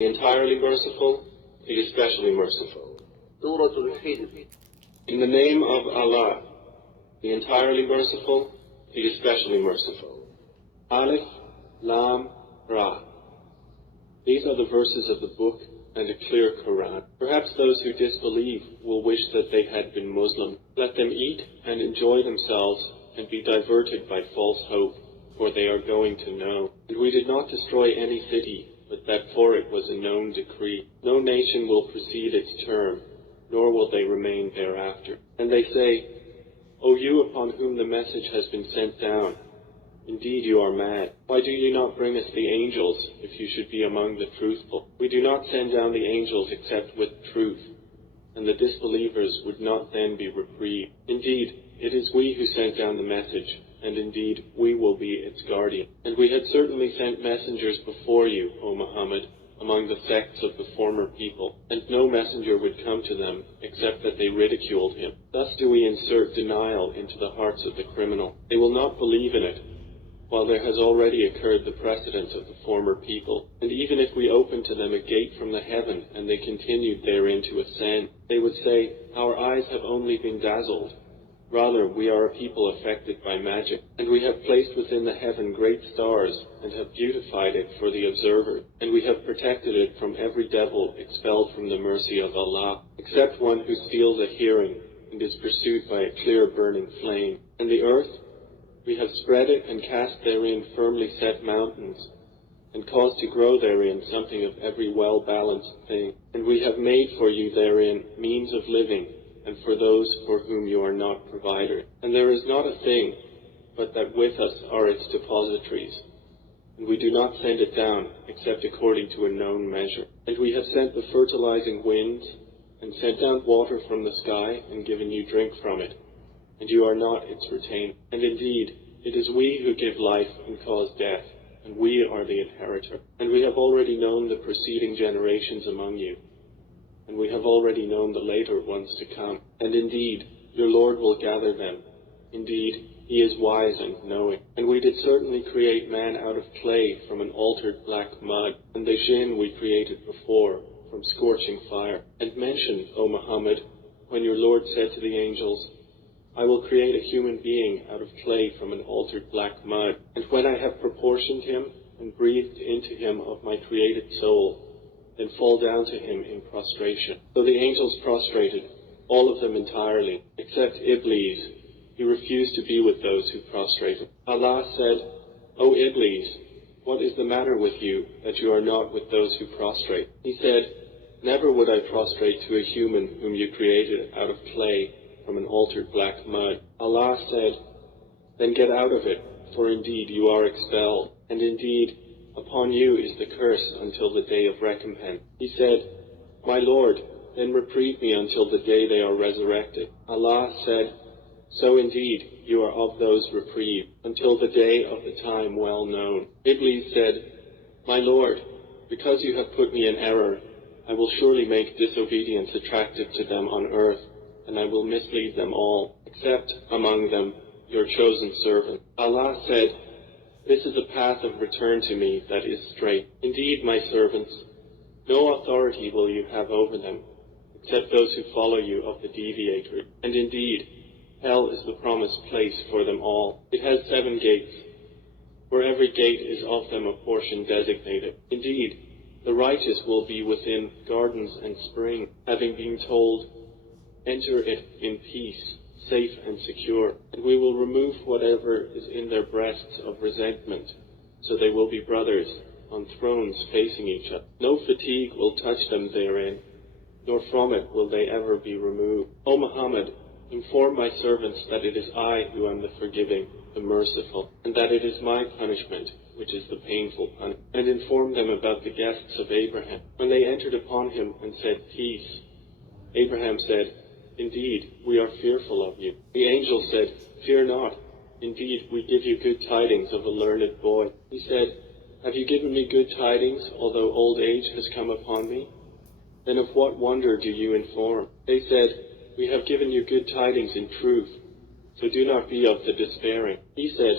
the entirely merciful, the especially merciful. In the name of Allah, the entirely merciful, the especially merciful. Alif, Lam, Ra. These are the verses of the book and a clear Quran. Perhaps those who disbelieve will wish that they had been Muslim. Let them eat and enjoy themselves and be diverted by false hope, for they are going to know. And we did not destroy any city, but that for it was a known decree. No nation will precede its term, nor will they remain thereafter. And they say, O you upon whom the message has been sent down, indeed you are mad. Why do you not bring us the angels, if you should be among the truthful? We do not send down the angels except with truth, and the disbelievers would not then be reprieved. Indeed, it is we who sent down the message, and indeed we will be its guardian. And we had certainly sent messengers before you, O Muhammad, among the sects of the former people, and no messenger would come to them except that they ridiculed him. Thus do we insert denial into the hearts of the criminal. They will not believe in it, while there has already occurred the precedent of the former people. And even if we opened to them a gate from the heaven, and they continued therein to ascend, they would say, Our eyes have only been dazzled. Rather, we are a people affected by magic, and we have placed within the heaven great stars, and have beautified it for the observer, and we have protected it from every devil expelled from the mercy of Allah, except one who steals a hearing, and is pursued by a clear burning flame. And the earth, we have spread it and cast therein firmly set mountains, and caused to grow therein something of every well-balanced thing. And we have made for you therein means of living, and for those for whom you are not provider. And there is not a thing, but that with us are its depositories, and we do not send it down except according to a known measure. And we have sent the fertilizing winds, and sent down water from the sky, and given you drink from it, and you are not its retainer. And indeed, it is we who give life and cause death, and we are the inheritor. And we have already known the preceding generations among you, and we have already known the later ones to come. And indeed, your Lord will gather them. Indeed, He is wise and knowing. And we did certainly create man out of clay from an altered black mud, and the jinn we created before from scorching fire. And mention, O Muhammad, when your Lord said to the angels, I will create a human being out of clay from an altered black mud, and when I have proportioned him and breathed into him of my created soul, then fall down to him in prostration. So the angels prostrated, all of them entirely, except Iblis. He refused to be with those who prostrated. Allah said, O Iblis, what is the matter with you, that you are not with those who prostrate? He said, Never would I prostrate to a human whom you created out of clay from an altered black mud. Allah said, Then get out of it, for indeed you are expelled, and indeed upon you is the curse until the day of recompense. He said, My Lord, then reprieve me until the day they are resurrected. Allah said, So indeed you are of those reprieved, until the day of the time well known. Iblis said, My Lord, because you have put me in error, I will surely make disobedience attractive to them on earth, and I will mislead them all, except among them your chosen servant. Allah said, This is a path of return to me that is straight. Indeed, my servants, no authority will you have over them, except those who follow you of the deviator. And indeed, hell is the promised place for them all. It has 7 gates, where every gate is of them a portion designated. Indeed, the righteous will be within gardens and spring, having been told, Enter it in peace, safe and secure, and we will remove whatever is in their breasts of resentment, so they will be brothers on thrones facing each other. No fatigue will touch them therein, nor from it will they ever be removed. O Muhammad, inform my servants that it is I who am the forgiving, the merciful, and that it is my punishment which is the painful punishment. And inform them about the guests of Abraham. When they entered upon him and said, Peace, Abraham said, Indeed, we are fearful of you. The angel said, Fear not. Indeed, we give you good tidings of a learned boy. He said, Have you given me good tidings, although old age has come upon me? Then of what wonder do you inform? They said, We have given you good tidings in truth, so do not be of the despairing. He said,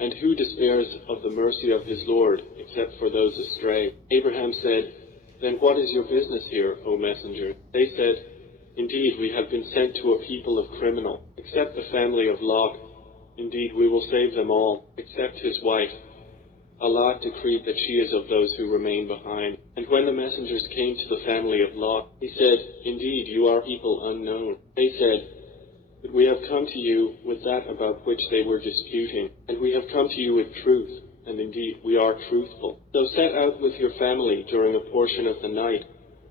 And who despairs of the mercy of his Lord, except for those astray? Abraham said, "Then what is your business here, O Messenger?" They said, "Indeed, we have been sent to a people of criminal, except the family of Lot. Indeed, we will save them all, except his wife. Allah decreed that she is of those who remain behind." And when the messengers came to the family of Lot, he said, "Indeed, you are people unknown." They said, "But we have come to you with that about which they were disputing, and we have come to you with truth, and indeed we are truthful. So set out with your family during a portion of the night,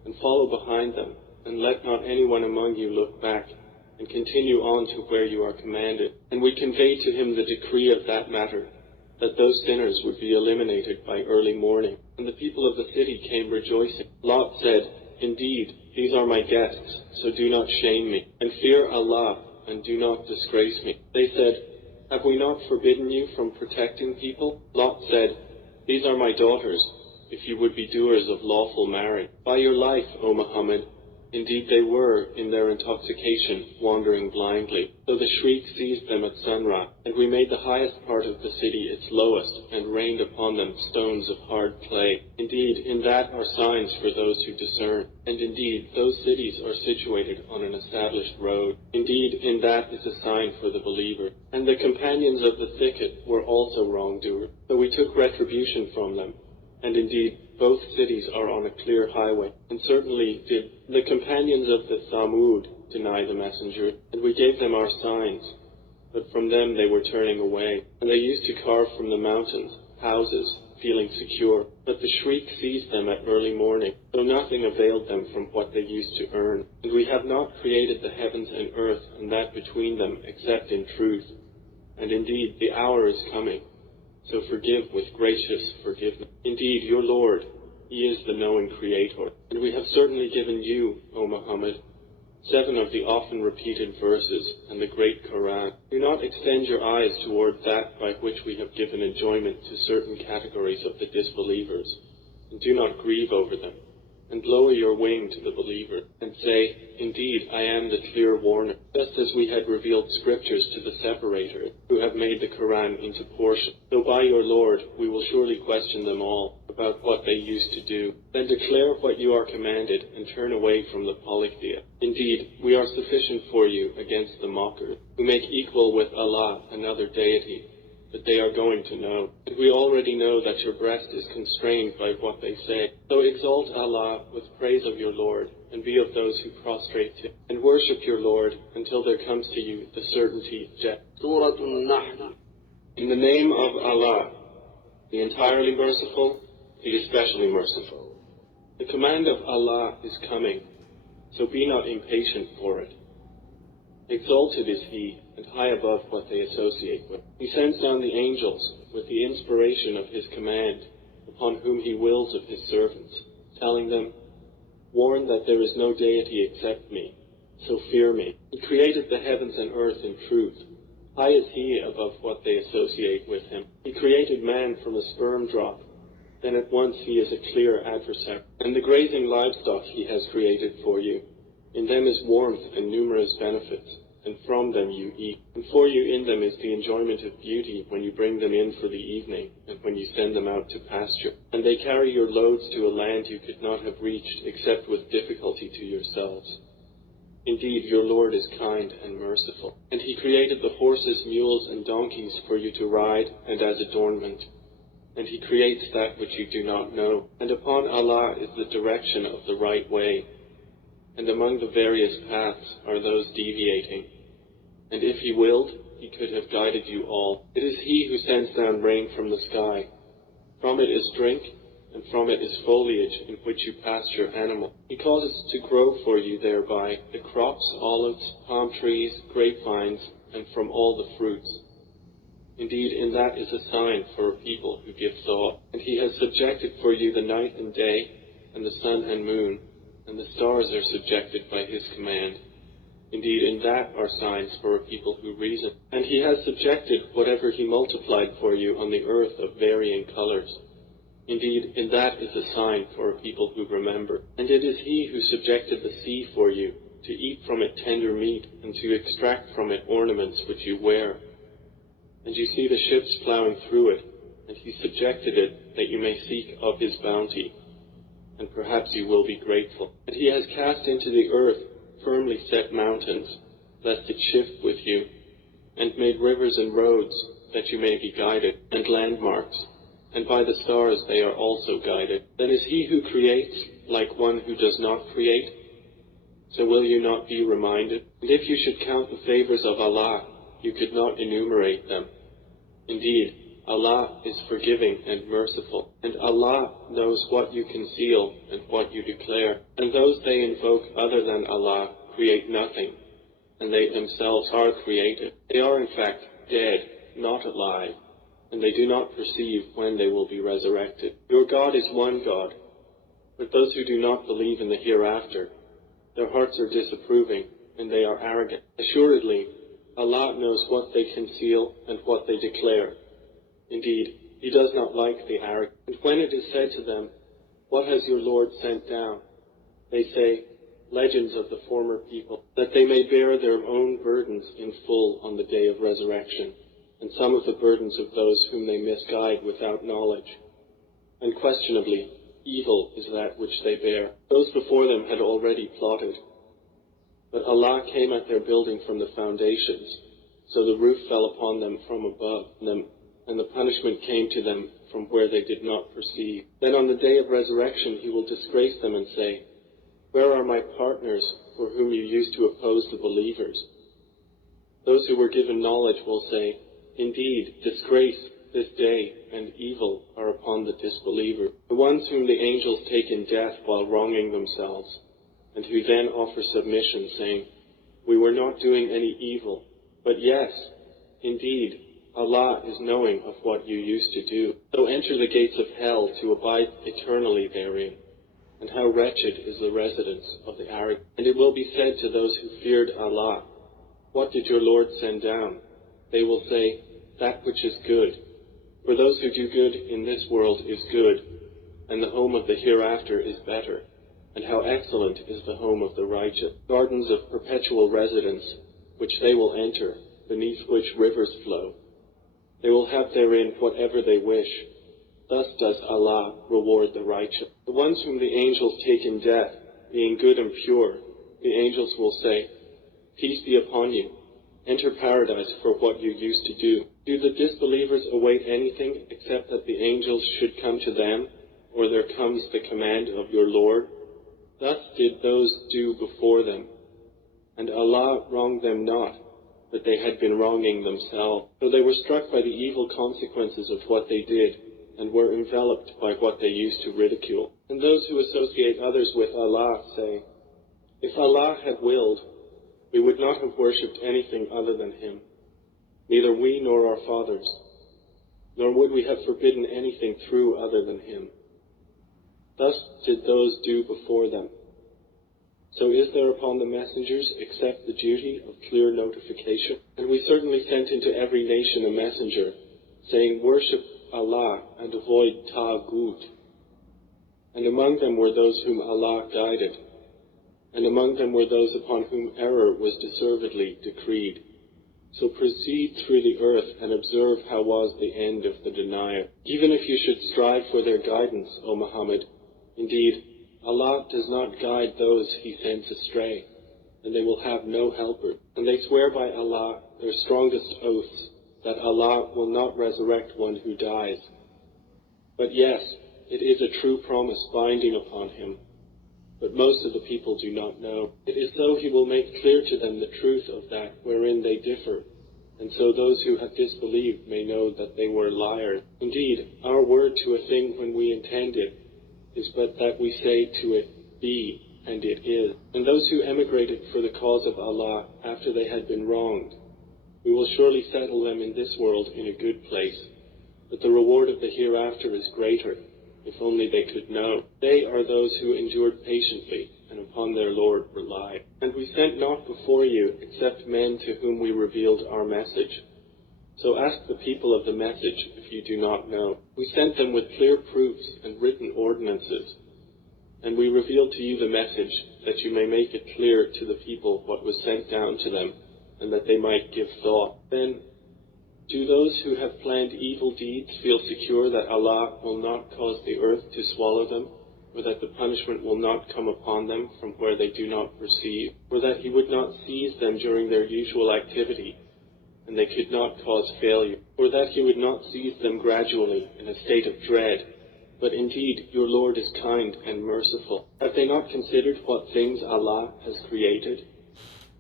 and follow behind them, and let not anyone among you look back, and continue on to where you are commanded." And we conveyed to him the decree of that matter, that those sinners would be eliminated by early morning. And the people of the city came rejoicing. Lot said, "Indeed, these are my guests, so do not shame me, and fear Allah, and do not disgrace me." They said, "Have we not forbidden you from protecting people?" Lot said, "These are my daughters, if you would be doers of lawful marriage. By your life, O Muhammad, indeed they were, in their intoxication, wandering blindly. So the shriek seized them at sunrise, and we made the highest part of the city its lowest, and rained upon them stones of hard clay. Indeed, in that are signs for those who discern. And indeed, those cities are situated on an established road. Indeed, in that is a sign for the believer. And the companions of the thicket were also wrongdoers, so we took retribution from them. And indeed, both cities are on a clear highway. And certainly did the companions of the Thamud deny the messenger, and we gave them our signs, but from them they were turning away. And they used to carve from the mountains houses, feeling secure, but the shriek seized them at early morning, so nothing availed them from what they used to earn. And we have not created the heavens and earth and that between them except in truth. And indeed, the hour is coming, so forgive with gracious forgiveness. Indeed, your Lord, He is the knowing Creator. And we have certainly given you, O Muhammad, 7 of the often repeated verses and the great Qur'an. Do not extend your eyes toward that by which we have given enjoyment to certain categories of the disbelievers, and do not grieve over them, and lower your wing to the believer, and say, "Indeed, I am the clear warner," just as we had revealed scriptures to the separators, who have made the Qur'an into portions. So by your Lord, we will surely question them all about what they used to do. Then declare what you are commanded, and turn away from the polytheists. Indeed, we are sufficient for you against the mockers, who make equal with Allah another deity, that they are going to know. And we already know that your breast is constrained by what they say. So exalt Allah with praise of your Lord, and be of those who prostrate to Him, and worship your Lord until there comes to you the certainty of death. Surah An-Nahl. In the name of Allah, the entirely merciful, the especially merciful. The command of Allah is coming, so be not impatient for it. Exalted is He, and high above what they associate with. He sends down the angels with the inspiration of His command upon whom He wills of His servants, telling them, "Warn that there is no deity except me, so fear me." He created the heavens and earth in truth. High is He above what they associate with Him. He created man from a sperm drop. Then at once He is a clear adversary. And the grazing livestock He has created for you. In them is warmth and numerous benefits, and from them you eat. And for you in them is the enjoyment of beauty when you bring them in for the evening, and when you send them out to pasture. And they carry your loads to a land you could not have reached except with difficulty to yourselves. Indeed, your Lord is kind and merciful. And He created the horses, mules, and donkeys for you to ride, and as adornment. And He creates that which you do not know. And upon Allah is the direction of the right way. And among the various paths are those deviating. And if He willed, He could have guided you all. It is He who sends down rain from the sky. From it is drink, and from it is foliage in which you pasture animals. He causes to grow for you thereby the crops, olives, palm trees, grapevines, and from all the fruits. Indeed, in that is a sign for a people who give thought. And He has subjected for you the night and day, and the sun and moon, and the stars are subjected by His command. Indeed, in that are signs for a people who reason. And He has subjected whatever He multiplied for you on the earth of varying colors. Indeed, in that is a sign for a people who remember. And it is He who subjected the sea for you, to eat from it tender meat, and to extract from it ornaments which you wear. And you see the ships plowing through it, and He subjected it that you may seek of His bounty. and perhaps you will be grateful. And he has cast into the earth firmly set mountains, lest it shift with you, and made rivers and roads, that you may be guided, and landmarks, and by the stars they are also guided. Then is he who creates like one who does not create? So will you not be reminded? And if you should count the favors of Allah, you could not enumerate them. Indeed, Allah is forgiving and merciful, and Allah knows what you conceal and what you declare. And those they invoke other than Allah create nothing, and they themselves are created. They are in fact dead, not alive, and they do not perceive when they will be resurrected. Your God is one God, but those who do not believe in the hereafter, their hearts are disapproving, and they are arrogant. Assuredly, Allah knows what they conceal and what they declare. Indeed, He does not like the arrogant. And when it is said to them, "What has your Lord sent down?" they say, "Legends of the former people, that they may bear their own burdens in full on the day of resurrection, and some of the burdens of those whom they misguide without knowledge. Unquestionably, evil is that which they bear. Those before them had already plotted. But Allah came at their building from the foundations, so the roof fell upon them from above them, and the punishment came to them from where they did not perceive. Then on the day of resurrection He will disgrace them and say, "Where are my partners for whom you used to oppose the believers?" Those who were given knowledge will say, "Indeed, disgrace this day and evil are upon the disbeliever, the ones whom the angels take in death while wronging themselves, and who then offer submission, saying, 'We were not doing any evil, but yes, indeed, Allah is knowing of what you used to do.' So enter the gates of hell to abide eternally therein. And how wretched is the residence of the arrogant. And it will be said to those who feared Allah, 'What did your Lord send down?' They will say, 'That which is good.' For those who do good in this world is good, and the home of the hereafter is better. And how excellent is the home of the righteous, gardens of perpetual residence, which they will enter, beneath which rivers flow. They will have therein whatever they wish. Thus does Allah reward the righteous. The ones whom the angels take in death, being good and pure, the angels will say, 'Peace be upon you. Enter paradise for what you used to do.' Do the disbelievers await anything except that the angels should come to them, or there comes the command of your Lord? Thus did those do before them, and Allah wronged them not, but they had been wronging themselves. So they were struck by the evil consequences of what they did, and were enveloped by what they used to ridicule. And those who associate others with Allah say, 'If Allah had willed, we would not have worshipped anything other than Him, neither we nor our fathers, nor would we have forbidden anything true other than Him. Thus did those do before them. So is there upon the messengers except the duty of clear notification? And we certainly sent into every nation a messenger, saying, "Worship Allah and avoid Taghut." And among them were those whom Allah guided, and among them were those upon whom error was deservedly decreed. So proceed through the earth and observe how was the end of the denier. Even if you should strive for their guidance, O Muhammad, indeed, Allah does not guide those He sends astray, and they will have no helper. And they swear by Allah their strongest oaths, that Allah will not resurrect one who dies. But yes, it is a true promise binding upon Him. But most of the people do not know. It is so He will make clear to them the truth of that wherein they differ, and so those who have disbelieved may know that they were liars. Indeed, our word to a thing when we intend it is but that we say to it, 'Be,' and it is. And those who emigrated for the cause of Allah after they had been wronged, we will surely settle them in this world in a good place, but the reward of the hereafter is greater. If only they could know. They are those who endured patiently, and upon their Lord relied. And we sent not before you except men to whom we revealed our message. So ask the people of the message if you do not know. We sent them with clear proofs and written ordinances. And we revealed to you the message, that you may make it clear to the people what was sent down to them, and that they might give thought. Then, do those who have planned evil deeds feel secure that Allah will not cause the earth to swallow them, or that the punishment will not come upon them from where they do not perceive, or that he would not seize them during their usual activity, and they could not cause failure, or that he would not seize them gradually in a state of dread. But indeed, your Lord is kind and merciful. Have they not considered what things Allah has created?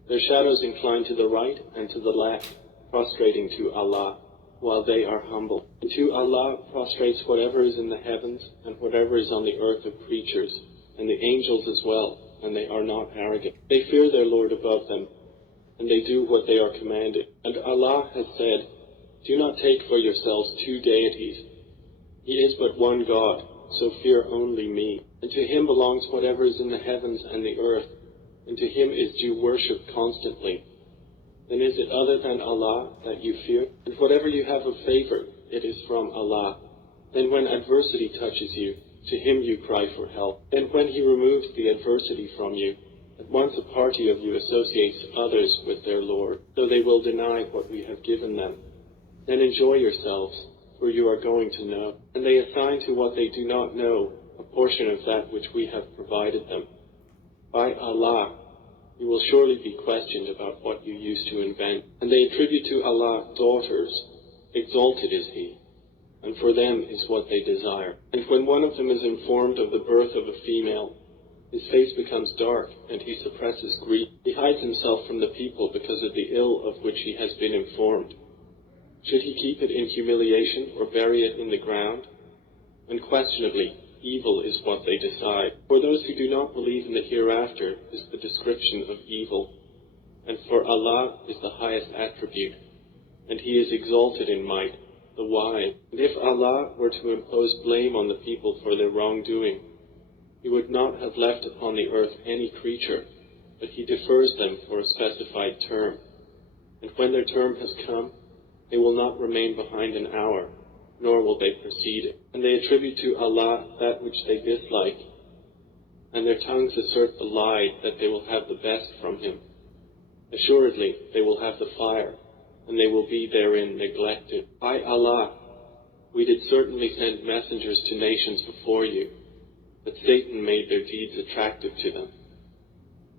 Their shadows incline to the right and to the left, prostrating to Allah, while they are humble. And to Allah prostrates whatever is in the heavens and whatever is on the earth of creatures, and the angels as well, and they are not arrogant. They fear their Lord above them, and they do what they are commanded. And Allah has said, do not take for yourselves two deities. He is but one God, so fear only me. And to him belongs whatever is in the heavens and the earth, and to him is due worship constantly. Then is it other than Allah that you fear? And whatever you have of favor, it is from Allah. Then when adversity touches you, to him you cry for help. Then when he removes the adversity from you, at once a party of you associates others with their Lord, so they will deny what we have given them. Then enjoy yourselves, for you are going to know. And they assign to what they do not know a portion of that which we have provided them. By Allah, you will surely be questioned about what you used to invent. And they attribute to Allah daughters. Exalted is He, and for them is what they desire. And when one of them is informed of the birth of a female, his face becomes dark, and he suppresses grief. He hides himself from the people because of the ill of which he has been informed. Should he keep it in humiliation or bury it in the ground? Unquestionably, evil is what they decide. For those who do not believe in the hereafter is the description of evil, and for Allah is the highest attribute, and He is exalted in might, the wise. And if Allah were to impose blame on the people for their wrongdoing, He would not have left upon the earth any creature, but He defers them for a specified term. And when their term has come, they will not remain behind an hour, nor will they precede it. And they attribute to Allah that which they dislike, and their tongues assert the lie that they will have the best from Him. Assuredly, they will have the fire, and they will be therein neglected. By Allah, we did certainly send messengers to nations before you, but Satan made their deeds attractive to them.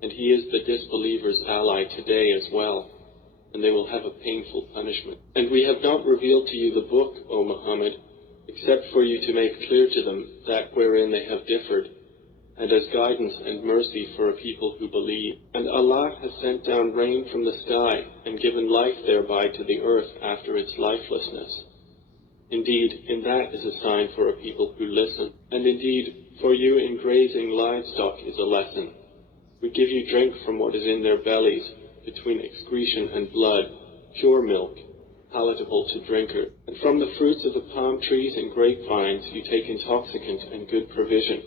And he is the disbelievers' ally today as well, and they will have a painful punishment. And we have not revealed to you the book, O Muhammad, except for you to make clear to them that wherein they have differed, and as guidance and mercy for a people who believe. And Allah has sent down rain from the sky, and given life thereby to the earth after its lifelessness. Indeed, in that is a sign for a people who listen. And indeed, for you in grazing livestock is a lesson. We give you drink from what is in their bellies, between excretion and blood, pure milk, palatable to drinker. And from the fruits of the palm trees and grapevines you take intoxicant and good provision.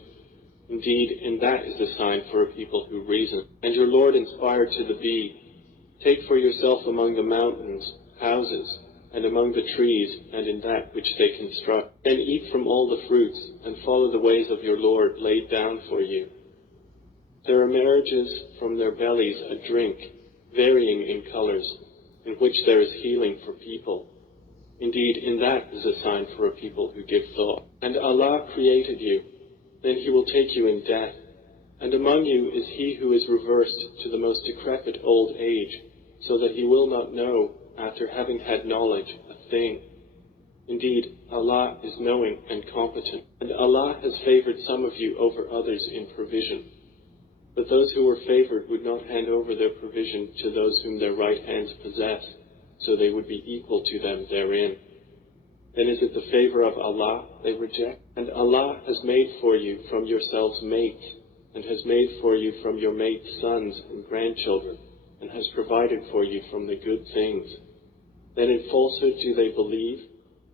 Indeed, in that is a sign for a people who reason. And your Lord inspired to the bee, take for yourself among the mountains houses, and among the trees, and in that which they construct. Then eat from all the fruits, and follow the ways of your Lord laid down for you. There are marriages from their bellies a drink, varying in colors, in which there is healing for people. Indeed, in that is a sign for a people who give thought. And Allah created you, then He will take you in death. And among you is he who is reversed to the most decrepit old age, so that he will not know, after having had knowledge, a thing. Indeed, Allah is knowing and competent. And Allah has favored some of you over others in provision. But those who were favored would not hand over their provision to those whom their right hands possess, so they would be equal to them therein. Then is it the favor of Allah they reject? And Allah has made for you from yourselves mates, and has made for you from your mates sons and grandchildren, and has provided for you from the good things. Then in falsehood do they believe,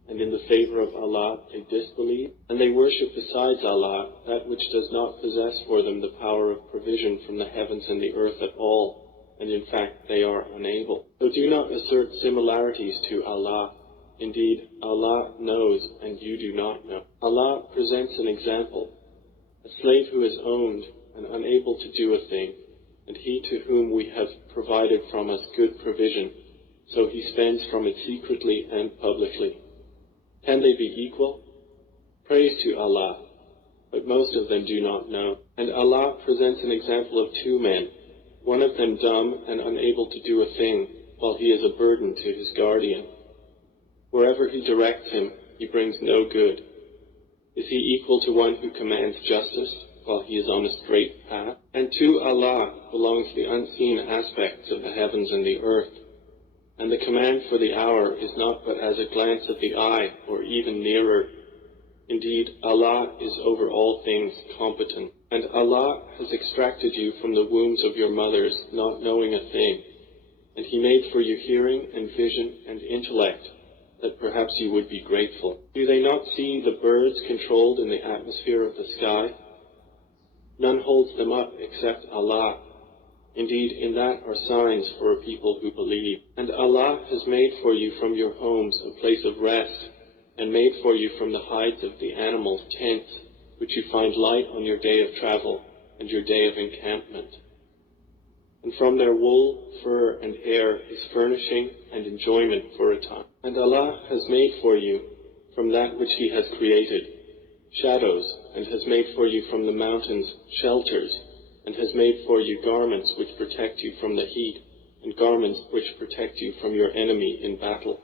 and in the favor of Allah they disbelieve? And they worship besides Allah that which does not possess for them the power of provision from the heavens and the earth at all, and in fact they are unable. So do not assert similarities to Allah. Indeed, Allah knows and you do not know. Allah presents an example. A slave who is owned and unable to do a thing, and he to whom we have provided from us good provision, so he spends from it secretly and publicly. Can they be equal? Praise to Allah. but most of them do not know. And Allah presents an example of two men, one of them dumb and unable to do a thing, while he is a burden to his guardian. Wherever he directs him, he brings no good. Is he equal to one who commands justice, while he is on a straight path? And to Allah belongs the unseen aspects of the heavens and the earth, and the command for the hour is not but as a glance of the eye, or even nearer. Indeed, Allah is over all things competent, and Allah has extracted you from the wombs of your mothers, not knowing a thing, and He made for you hearing and vision and intellect, that perhaps you would be grateful. Do they not see the birds controlled in the atmosphere of the sky? None holds them up except Allah. Indeed, in that are signs for a people who believe. And Allah has made for you from your homes a place of rest, and made for you from the hides of the animals tents, which you find light on your day of travel and your day of encampment. And from their wool, fur, and hair is furnishing and enjoyment for a time. And Allah has made for you, from that which He has created, shadows, and has made for you from the mountains shelters, and has made for you garments which protect you from the heat, and garments which protect you from your enemy in battle.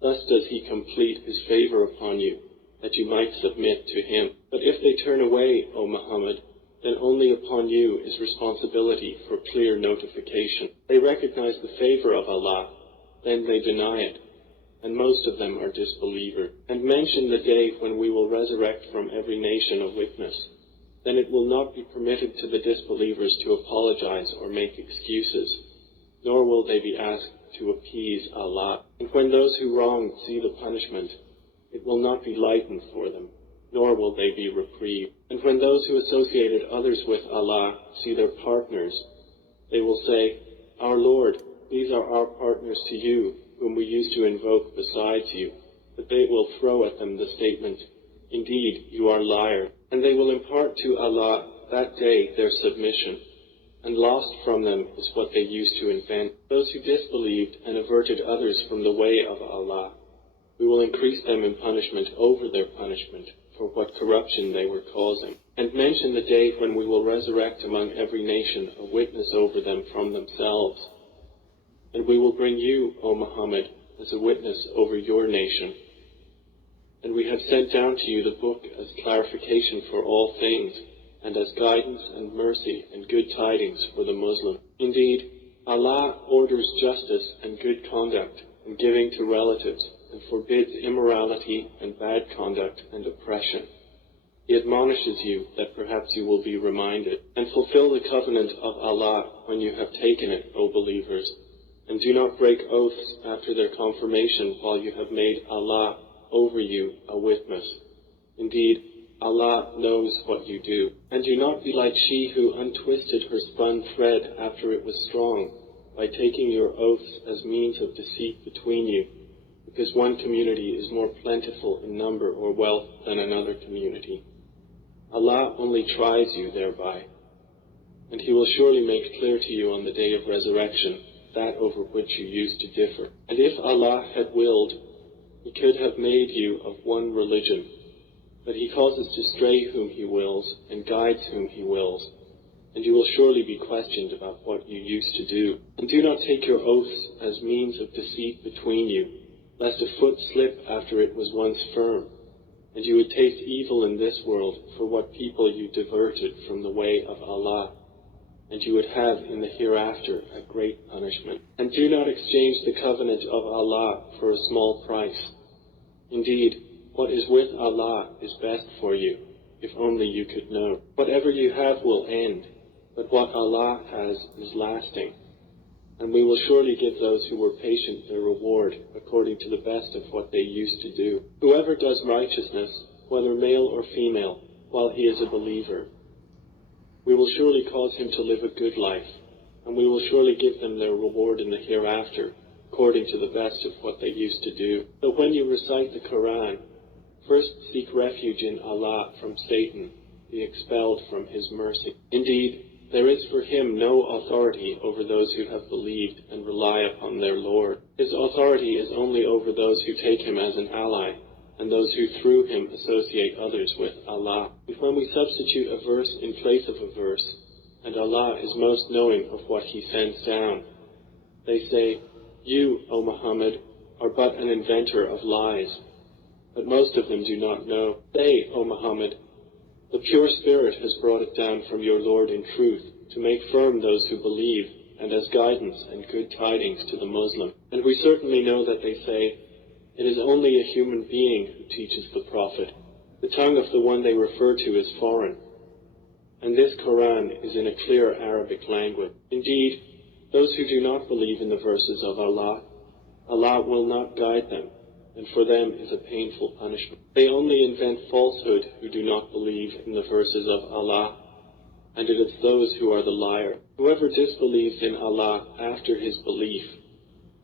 Thus does He complete His favor upon you, that you might submit to Him. But if they turn away, O Muhammad, then only upon you is responsibility for clear notification. They recognize the favor of Allah, then they deny it, and most of them are disbelievers. And mention the day when we will resurrect from every nation a witness. Then it will not be permitted to the disbelievers to apologize or make excuses, nor will they be asked to appease Allah. And when those who wrong see the punishment, it will not be lightened for them, nor will they be reprieved. And when those who associated others with Allah see their partners, they will say, Our Lord, these are our partners to you, whom we used to invoke besides you. But they will throw at them the statement, Indeed, you are liars. And they will impart to Allah that day their submission, and lost from them is what they used to invent. Those who disbelieved and averted others from the way of Allah, we will increase them in punishment over their punishment for what corruption they were causing. And mention the day when we will resurrect among every nation a witness over them from themselves. And we will bring you, O Muhammad, as a witness over your nation. And we have sent down to you the book as clarification for all things, and as guidance and mercy and good tidings for the Muslim. Indeed, Allah orders justice and good conduct and giving to relatives, and forbids immorality and bad conduct and oppression. He admonishes you that perhaps you will be reminded. And fulfill the covenant of Allah when you have taken it, O believers, and do not break oaths after their confirmation while you have made Allah over you a witness. Indeed, Allah knows what you do. And do not be like she who untwisted her spun thread after it was strong, by taking your oaths as means of deceit between you, because one community is more plentiful in number or wealth than another community. Allah only tries you thereby, and He will surely make clear to you on the day of resurrection that over which you used to differ. And if Allah had willed, He could have made you of one religion, but He causes to stray whom He wills, and guides whom He wills, and you will surely be questioned about what you used to do. And do not take your oaths as means of deceit between you, lest a foot slip after it was once firm, and you would taste evil in this world for what people you diverted from the way of Allah, and you would have in the hereafter a great punishment. And do not exchange the covenant of Allah for a small price. Indeed, what is with Allah is best for you, if only you could know. Whatever you have will end, but what Allah has is lasting. And we will surely give those who were patient their reward according to the best of what they used to do. Whoever does righteousness, whether male or female, while he is a believer, we will surely cause him to live a good life, and we will surely give them their reward in the hereafter, according to the best of what they used to do. So when you recite the Quran, first seek refuge in Allah from Satan, be expelled from His mercy. Indeed, there is for Him no authority over those who have believed and rely upon their Lord. His authority is only over those who take Him as an ally, and those who through him associate others with Allah. And when we substitute a verse in place of a verse, and Allah is most knowing of what he sends down, they say, "You, O Muhammad, are but an inventor of lies." But most of them do not know. Say, O Muhammad, the pure Spirit has brought it down from your Lord in truth, to make firm those who believe, and as guidance and good tidings to the Muslim. And we certainly know that they say, "It is only a human being who teaches the Prophet. The tongue of the one they refer to is foreign." And this Quran is in a clear Arabic language. Indeed, those who do not believe in the verses of Allah, Allah will not guide them, and for them is a painful punishment. They only invent falsehood who do not believe in the verses of Allah, and it is those who are the liar. Whoever disbelieves in Allah after his belief,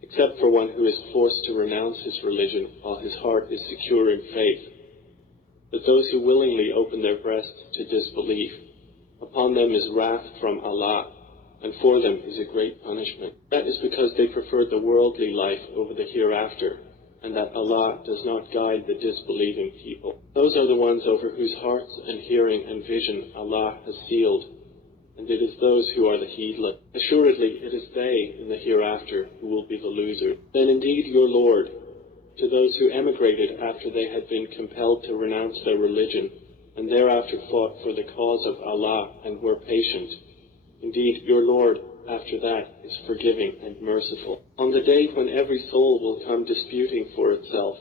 except for one who is forced to renounce his religion while his heart is secure in faith, but those who willingly open their breasts to disbelief, upon them is wrath from Allah, and for them is a great punishment. That is because they preferred the worldly life over the hereafter, and that Allah does not guide the disbelieving people. Those are the ones over whose hearts and hearing and vision Allah has sealed, and it is those who are the heedless. Assuredly, it is they in the hereafter who will be the losers. Then indeed your Lord, to those who emigrated after they had been compelled to renounce their religion, and thereafter fought for the cause of Allah and were patient, indeed your Lord, after that, is forgiving and merciful. On the day when every soul will come disputing for itself,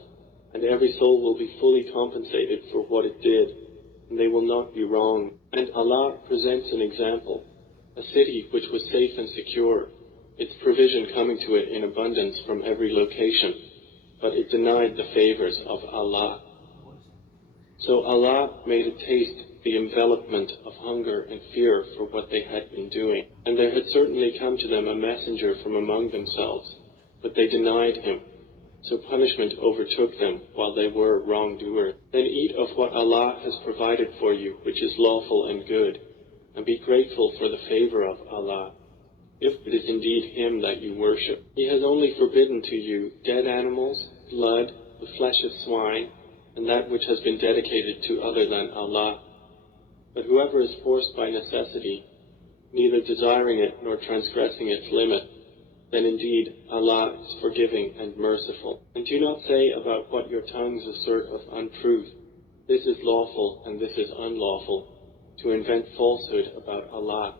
and every soul will be fully compensated for what it did, and they will not be wronged. And Allah presents an example, a city which was safe and secure, its provision coming to it in abundance from every location, but it denied the favors of Allah. So Allah made it taste the envelopment of hunger and fear for what they had been doing. And there had certainly come to them a messenger from among themselves, but they denied him. So punishment overtook them while they were wrongdoers. Then eat of what Allah has provided for you, which is lawful and good, and be grateful for the favor of Allah, if it is indeed him that you worship. He has only forbidden to you dead animals, blood, the flesh of swine, and that which has been dedicated to other than Allah. But whoever is forced by necessity, neither desiring it nor transgressing its limit, then indeed Allah is forgiving and merciful. And do not say about what your tongues assert of untruth, "This is lawful and this is unlawful," to invent falsehood about Allah.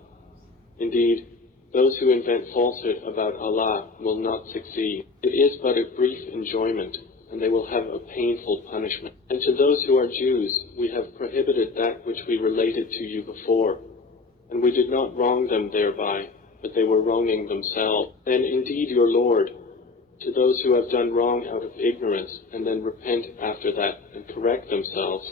Indeed, those who invent falsehood about Allah will not succeed. It is but a brief enjoyment, and they will have a painful punishment. And to those who are Jews, we have prohibited that which we related to you before, and we did not wrong them thereby, but they were wronging themselves. Then indeed your Lord, to those who have done wrong out of ignorance, and then repent after that and correct themselves,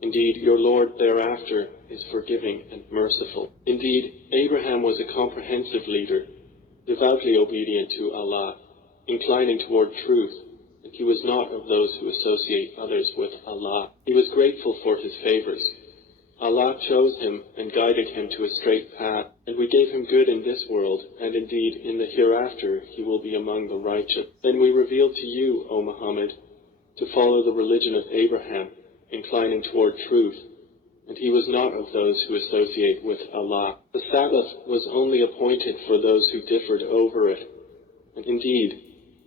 indeed your Lord thereafter is forgiving and merciful. Indeed, Abraham was a comprehensive leader, devoutly obedient to Allah, inclining toward truth, and he was not of those who associate others with Allah. He was grateful for his favors. Allah chose him and guided him to a straight path, and we gave him good in this world, and indeed in the hereafter he will be among the righteous. Then we revealed to you, O Muhammad, to follow the religion of Abraham, inclining toward truth, and he was not of those who associate with Allah. The Sabbath was only appointed for those who differed over it, and indeed,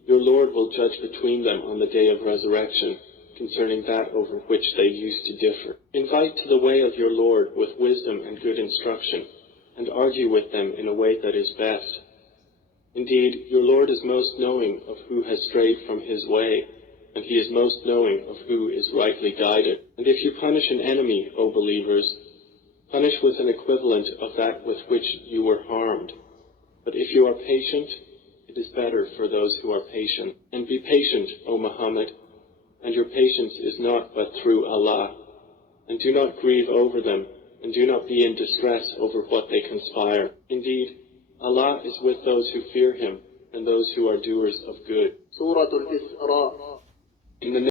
your Lord will judge between them on the day of resurrection concerning that over which they used to differ. Invite to the way of your Lord with wisdom and good instruction, and argue with them in a way that is best. Indeed, your Lord is most knowing of who has strayed from his way, and he is most knowing of who is rightly guided. And if you punish an enemy, O believers, punish with an equivalent of that with which you were harmed. But if you are patient, it is better for those who are patient. And be patient, O Muhammad, and your patience is not but through Allah. And do not grieve over them, and do not be in distress over what they conspire. Indeed, Allah is with those who fear him, and those who are doers of good. In the